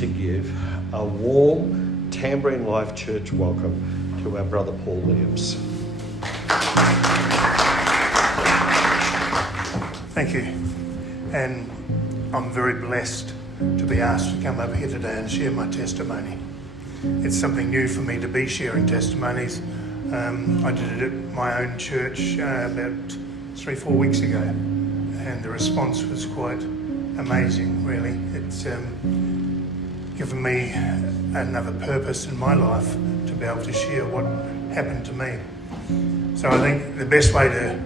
to give a warm Tamborine Life Church welcome to our brother Paul Williams. Thank you. And I'm very blessed to be asked to come up here today and share my testimony. It's something new for me to be sharing testimonies. I did it at my own church about 3-4 weeks ago, and the response was quite amazing, really. It's given me another purpose in my life to be able to share what happened to me. So I think the best way to,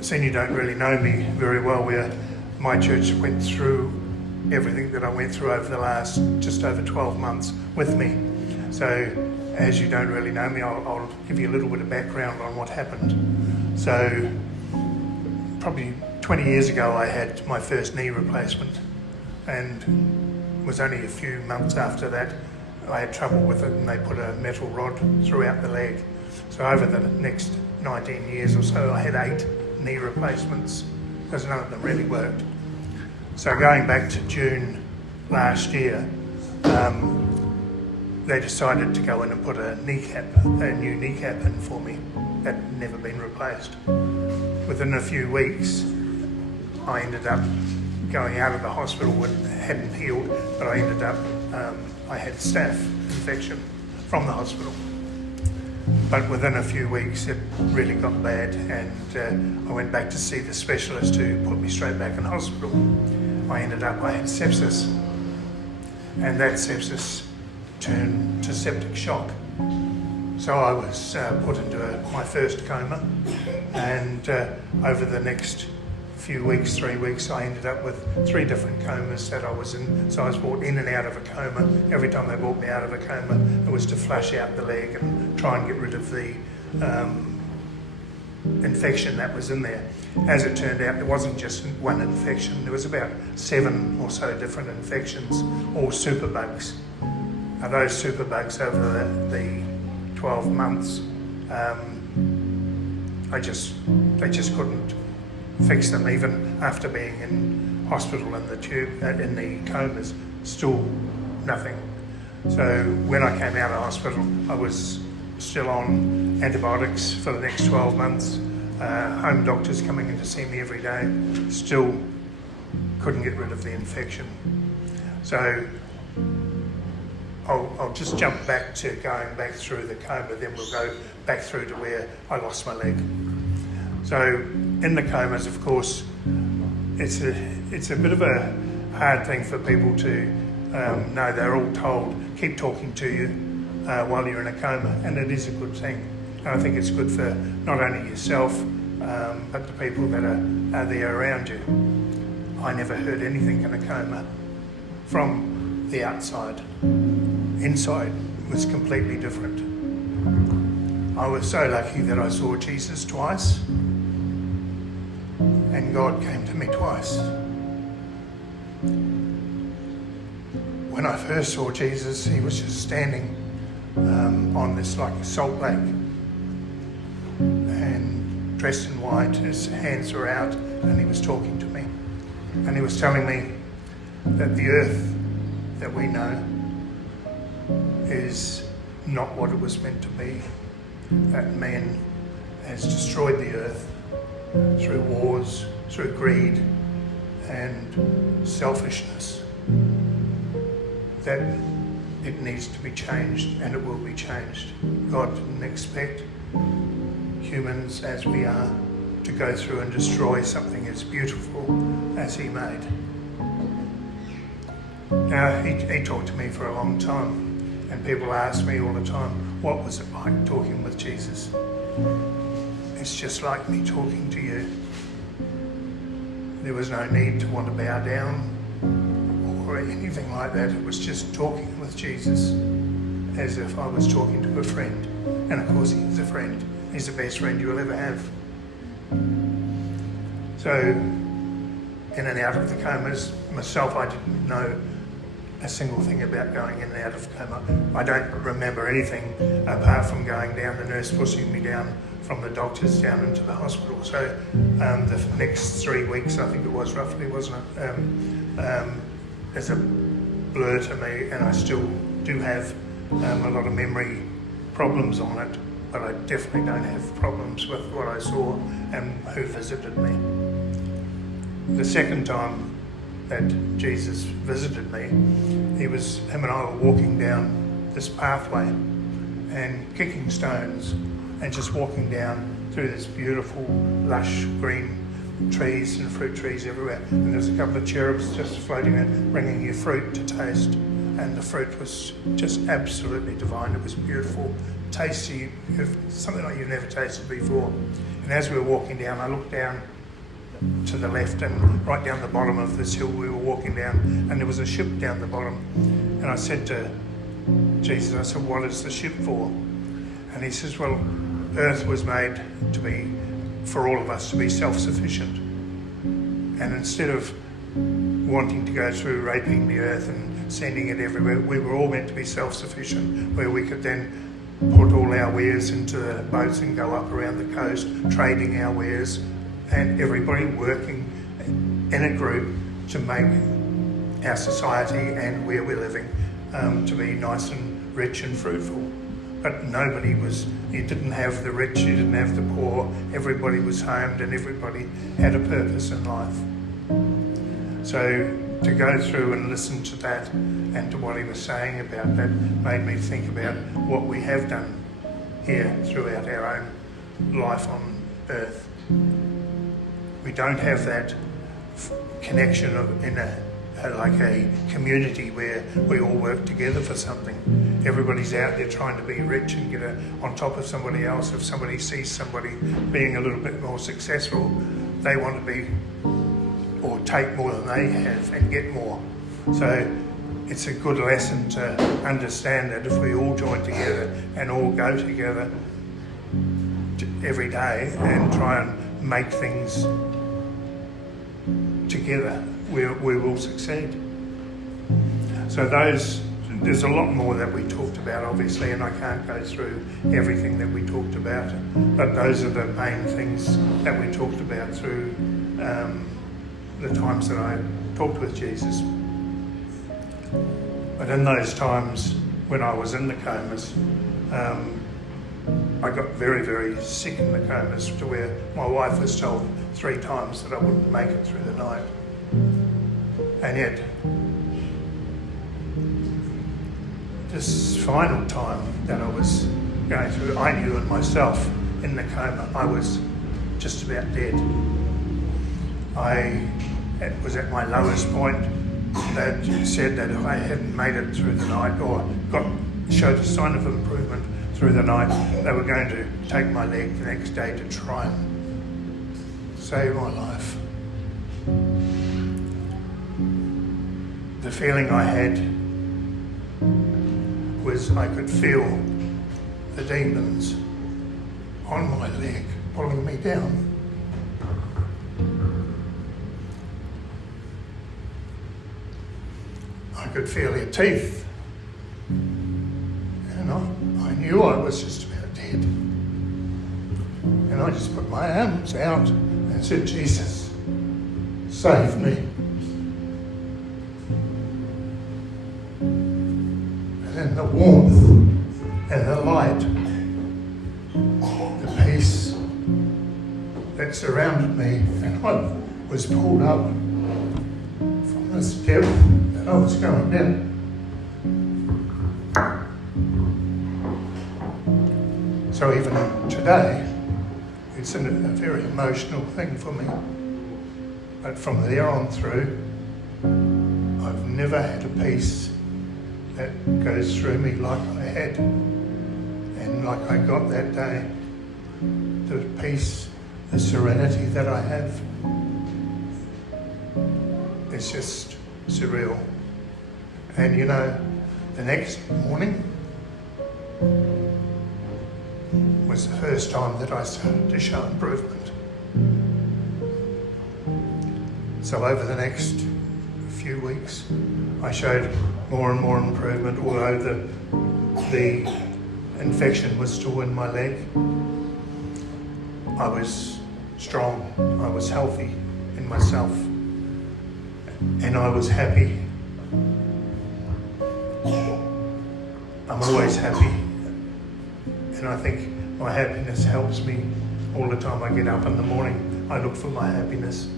seeing you don't really know me very well, where my church went through everything that I went through over the last just over 12 months with me. So as you don't really know me, I'll give you a little bit of background on what happened. So probably 20 years ago I had my first knee replacement, and it was only a few months after that I had trouble with it, and they put a metal rod throughout the leg. So over the next 19 years or so I had 8 knee replacements because none of them really worked. So going back to June last year, they decided to go in and put a new kneecap in for me that had never been replaced. Within a few weeks, I ended up going out of the hospital. It hadn't healed, but I ended up, I had staph infection from the hospital. But within a few weeks, it really got bad, and I went back to see the specialist who put me straight back in hospital. I had sepsis, and that sepsis turned to septic shock. So I was put into my first coma, and over the next few weeks, 3 weeks, I ended up with 3 different comas that I was in. So I was brought in and out of a coma. Every time they brought me out of a coma, it was to flush out the leg and try and get rid of the infection that was in there. As it turned out, there wasn't just one infection. There was about 7 or so different infections, all superbugs. Now, those superbugs over the 12 months, they just couldn't fix them. Even after being in hospital in the comas, still nothing. So when I came out of hospital, I was still on antibiotics for the next 12 months. Home doctors coming in to see me every day, still couldn't get rid of the infection. So I'll just jump back to going back through the coma, then we'll go back through to where I lost my leg. So in the comas, of course, it's a bit of a hard thing for people to know. They're all told, keep talking to you while you're in a coma, and it is a good thing. And I think it's good for not only yourself, but the people that are there around you. I never heard anything in a coma from the outside. Inside was completely different. I was so lucky that I saw Jesus twice, and God came to me twice. When I first saw Jesus, he was just standing on this like a salt lake, and dressed in white. His hands were out, and he was talking to me, and he was telling me that the earth that we know is not what it was meant to be, that man has destroyed the earth through wars, through greed and selfishness, that it needs to be changed, and it will be changed. God didn't expect humans as we are to go through and destroy something as beautiful as he made. Now, he talked to me for a long time, and people ask me all the time, what was it like talking with Jesus? It's just like me talking to you. There was no need to want to bow down or anything like that. It was just talking with Jesus as if I was talking to a friend. And of course he's a friend. He's the best friend you'll ever have. So in and out of the comas, myself, I didn't know a single thing about going in and out of coma. I don't remember anything apart from going down, the nurse pushing me down from the doctors down into the hospital. So the next 3 weeks, I think it was roughly, wasn't it? There's a blur to me, and I still do have a lot of memory problems on it, but I definitely don't have problems with what I saw and who visited me. The second time that Jesus visited me, him and I were walking down this pathway and kicking stones and just walking down through this beautiful, lush green trees and fruit trees everywhere. And there's a couple of cherubs just floating in, bringing you fruit to taste. And the fruit was just absolutely divine. It was beautiful, tasty, something like you've never tasted before. And as we were walking down, I looked down to the left, and right down the bottom of this hill we were walking down, and there was a ship down the bottom. And I said to Jesus, I said, what is the ship for? And he says, well, earth was made to be, for all of us to be self-sufficient. And instead of wanting to go through raping the earth and sending it everywhere, we were all meant to be self-sufficient, where we could then put all our wares into the boats and go up around the coast, trading our wares, and everybody working in a group to make our society and where we're living to be nice and rich and fruitful. But you didn't have the rich, you didn't have the poor, everybody was homed and everybody had a purpose in life. So to go through and listen to that and to what he was saying about that made me think about what we have done here throughout our own life on earth. We don't have that connection in a community where we all work together for something. Everybody's out there trying to be rich and get on top of somebody else. If somebody sees somebody being a little bit more successful, they want to be or take more than they have and get more. So it's a good lesson to understand that if we all join together and all go together every day and try and make things together, we will succeed. So there's a lot more that we talked about, obviously, and I can't go through everything that we talked about, but those are the main things that we talked about through the times that I talked with Jesus. But in those times when I was in the comas, I got very, very sick in the comas to where my wife was told 3 times that I wouldn't make it through the night. And yet, this final time that I was going through, I knew in myself in the coma I was just about dead. I was at my lowest point. That said that if I hadn't made it through the night or showed a sign of improvement through the night, they were going to take my leg the next day to try and save my life. The feeling I had was I could feel the demons on my leg pulling me down. I could feel their teeth, and I knew I was just about dead. And I just put my arms out and said, Jesus, save me. And then the warmth and the light, the peace that surrounded me, and I was pulled up from this depth that I was going down. So even today, it's a very emotional thing for me. But from there on through, I've never had a peace that goes through me like I had. And like I got that day, the peace, the serenity that I have, it's just surreal. And you know, the next morning was the first time that I started to show improvement. So over the next few weeks, I showed more and more improvement, although the infection was still in my leg. I was strong, I was healthy in myself, and I was happy. always happy. And I think my happiness helps me all the time I get up in the morning. I look for my happiness,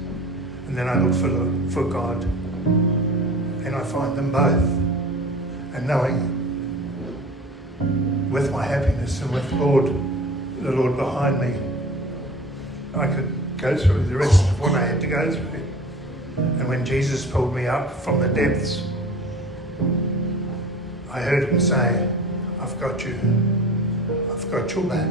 and then I look for God, and I find them both. And knowing with my happiness and with the Lord behind me, I could go through the rest of what I had to go through. And when Jesus pulled me up from the depths, I heard him say, I've got you. I've got your back.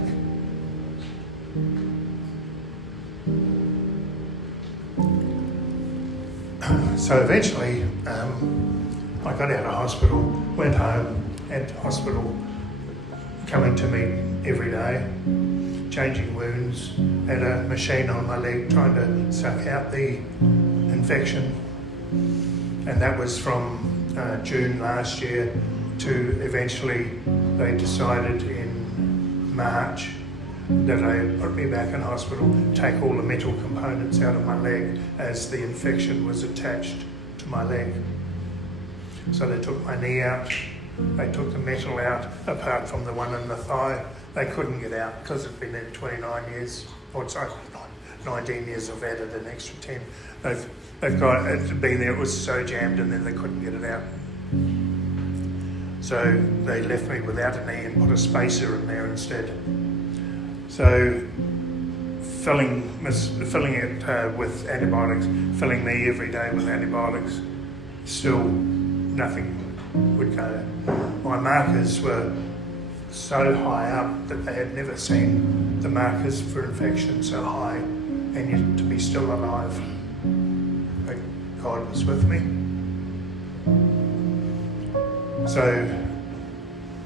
So eventually, I got out of hospital, went home, had hospital coming to me every day, changing wounds, had a machine on my leg trying to suck out the infection. And that was from June last year to eventually they decided in March that they put me back in hospital, take all the metal components out of my leg as the infection was attached to my leg. So they took my knee out, they took the metal out, apart from the one in the thigh. They couldn't get out because it'd been there 29 years, or sorry, 19 years. I've added an extra 10. They've got it had been there, it was so jammed, and then they couldn't get it out. So they left me without a knee and put a spacer in there instead. So filling it with antibiotics, filling me every day with antibiotics, still nothing would go. My markers were so high up that they had never seen the markers for infection so high, and yet to be still alive. But God was with me. So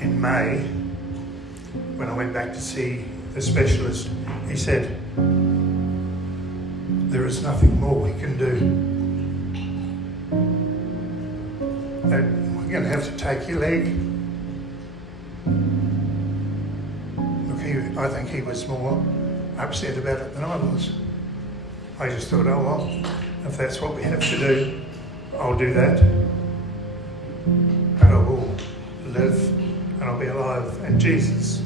in May, when I went back to see the specialist, he said, there is nothing more we can do. We're going to have to take your leg. Look, I think he was more upset about it than I was. I just thought, oh well, if that's what we have to do, I'll do that. But I will live and I'll be alive, and Jesus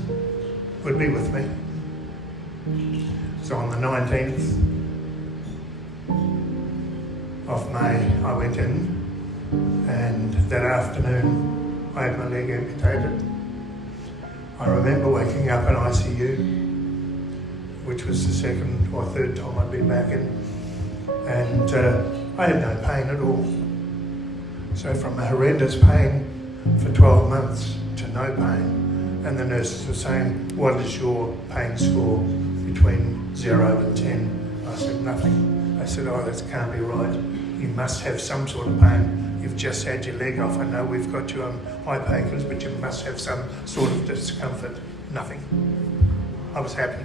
would be with me. So on the 19th of May, I went in, and that afternoon I had my leg amputated. I remember waking up in ICU, which was the second or third time I'd been back in, and I had no pain at all. So from a horrendous pain for 12 months to no pain. And the nurses were saying, what is your pain score between 0 and 10? I said, nothing. They said, oh, that can't be right. You must have some sort of pain. You've just had your leg off. I know we've got you on high painkillers, but you must have some sort of discomfort. Nothing. I was happy.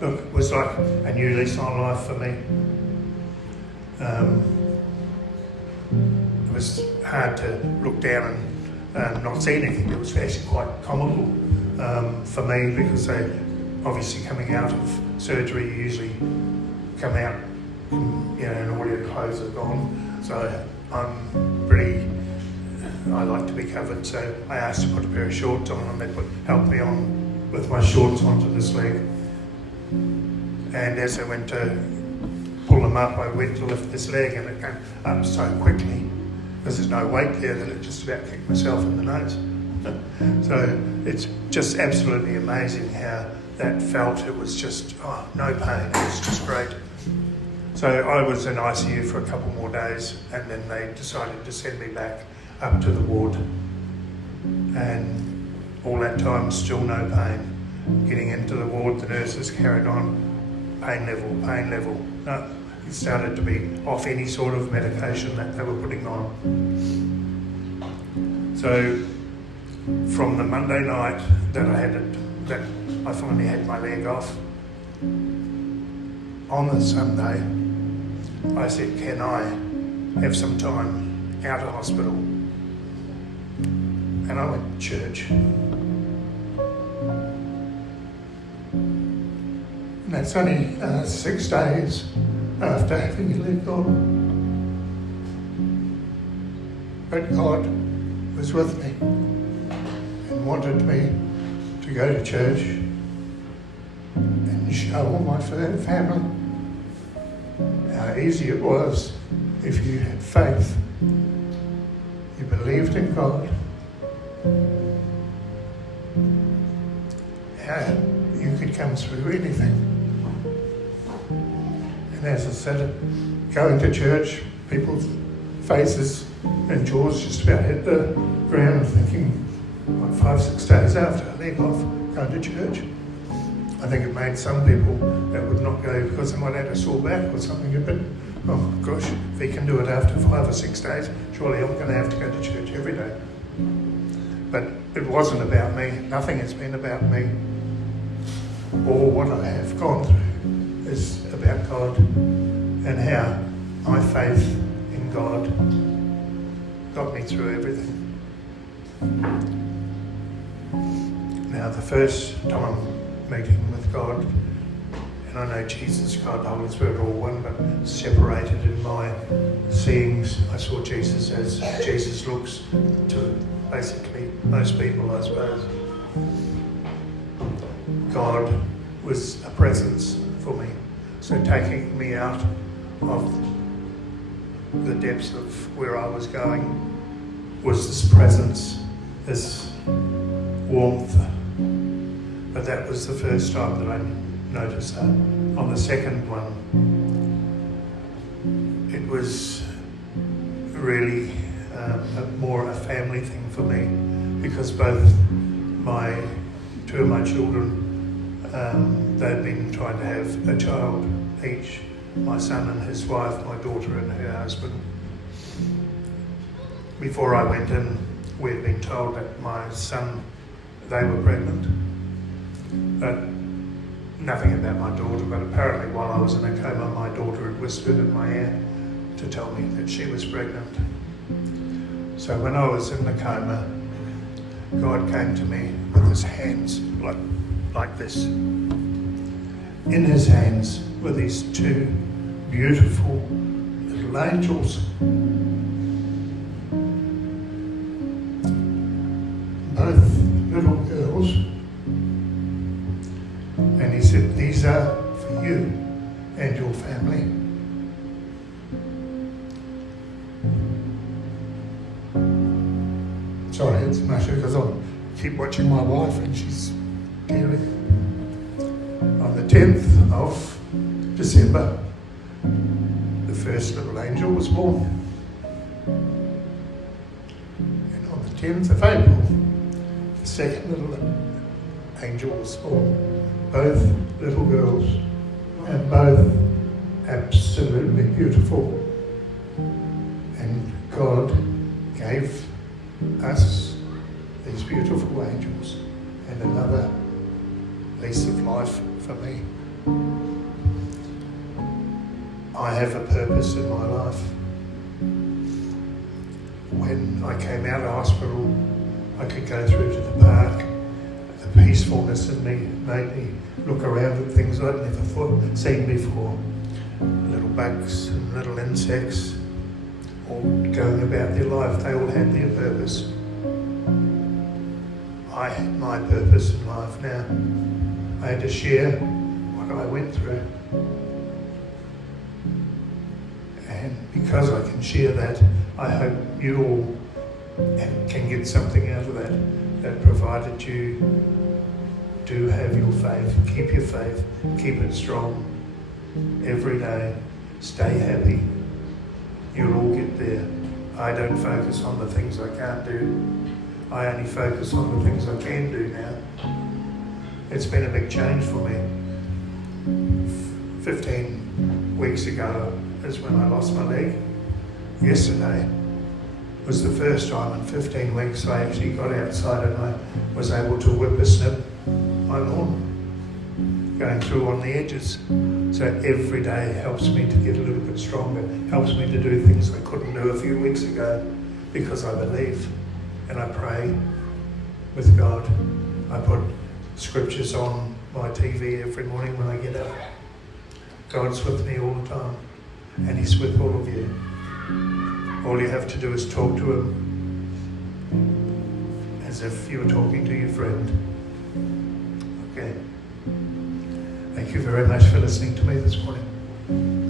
Look, it was like a new lease on life for me. It was hard to look down and not see anything. It was actually quite comical for me, because they obviously coming out of surgery, you usually come out, and all your clothes are gone. So I like to be covered. So I asked to put a pair of shorts on, and they helped me on with my shorts onto this leg. And as I went to pull them up, I went to lift this leg, and it came up so quickly, because there's no weight there, that it just about kicked myself in the nose. So it's just absolutely amazing how that felt. It was just, no pain. It was just great. So I was in ICU for a couple more days, and then they decided to send me back up to the ward. And all that time, still no pain. Getting into the ward, the nurses carried on, pain level. No, it started to be off any sort of medication that they were putting on. So from the Monday night that I finally had my leg off, on the Sunday, I said, can I have some time out of hospital? And I went to church. And that's only 6 days after having your leg gone. But God was with me. and wanted me to go to church and show all my family how easy it was if you had faith, you believed in God, how you could come through anything. And as I said, going to church, people's faces and jaws just about hit the ground, thinking, like 5-6 days after I leave off going to church. I think it made some people that would not go because they might have a sore back or something a bit, oh gosh, if he can do it after 5 or 6 days, surely I'm going to have to go to church every day. But it wasn't about me. Nothing has been about me. All what I have gone through is about God and how my faith in God got me through everything. Now, the first time meeting with God, and I know Jesus, God, the Holy Spirit are all one, but separated in my seeings, I saw Jesus as Jesus looks to basically most people, I suppose. God was a presence for me. So taking me out of the depths of where I was going was this presence, this warmth. But that was the first time that I noticed that. On the second one, it was really more a family thing for me, because both two of my children, they'd been trying to have a child each, my son and his wife, my daughter and her husband. Before I went in, we'd been told that my son, they were pregnant. But nothing about my daughter, but apparently while I was in a coma, my daughter had whispered in my ear to tell me that she was pregnant. So when I was in the coma, God came to me with his hands like this. In his hands were these two beautiful little angels. Both little girls. And he said, these are for you and your family. Sorry, it's emotional because I keep watching my wife and she's tearing. On the 10th of December, the first little angel was born. And on the 10th of April, the second little angel was born. Both little girls, and both absolutely beautiful. And God gave us these beautiful angels and another lease of life for me. I have a purpose in my life. When I came out of hospital, I could go through to the park. The peacefulness in me made me look around at things I'd never seen before. Little bugs and little insects, all going about their life. They all had their purpose. I had my purpose in life now. I had to share what I went through. And because I can share that, I hope you all can get something out of that provided you do have your faith. Keep your faith, keep it strong every day. Stay happy. You'll all get there. I don't focus on the things I can't do. I only focus on the things I can do now. It's been a big change for me. 15 weeks ago is when I lost my leg. Yesterday was the first time in 15 weeks I actually got outside and I was able to whippersnip my lawn, going through on the edges. So every day helps me to get a little bit stronger, helps me to do things I couldn't do a few weeks ago because I believe and I pray with God. I put scriptures on my TV every morning when I get up. God's with me all the time and He's with all of you. All you have to do is talk to Him as if you were talking to your friend. Okay. Thank you very much for listening to me this morning.